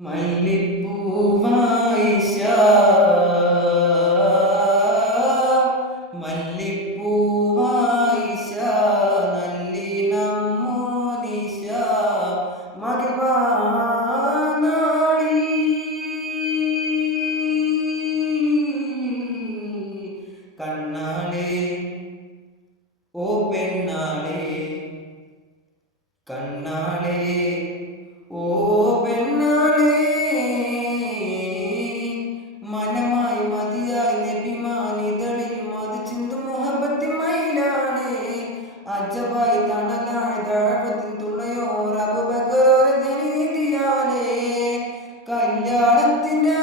മല്ലിപ്പൂവായിഷ മല്ലിപ്പൂവായിഷ നല്ലിനമ്മോനിഷ മകവാനാളിൽ കണ്ണാളെ ഓ പെണ്ണാളെ കണ്ണാളെ ഓ പെണ്ണാളെ മനമായി മതിയായി നബിമാനിതളിൽ മതി ചിന്തും മുഹബത്തിൻ മയിലാണേ അജബായി തണലായി ദഴവത്തിൻ തുണയോർ അബൂബക്കർ ഒരു ധനിതിയാണേ കല്യാണത്തിന്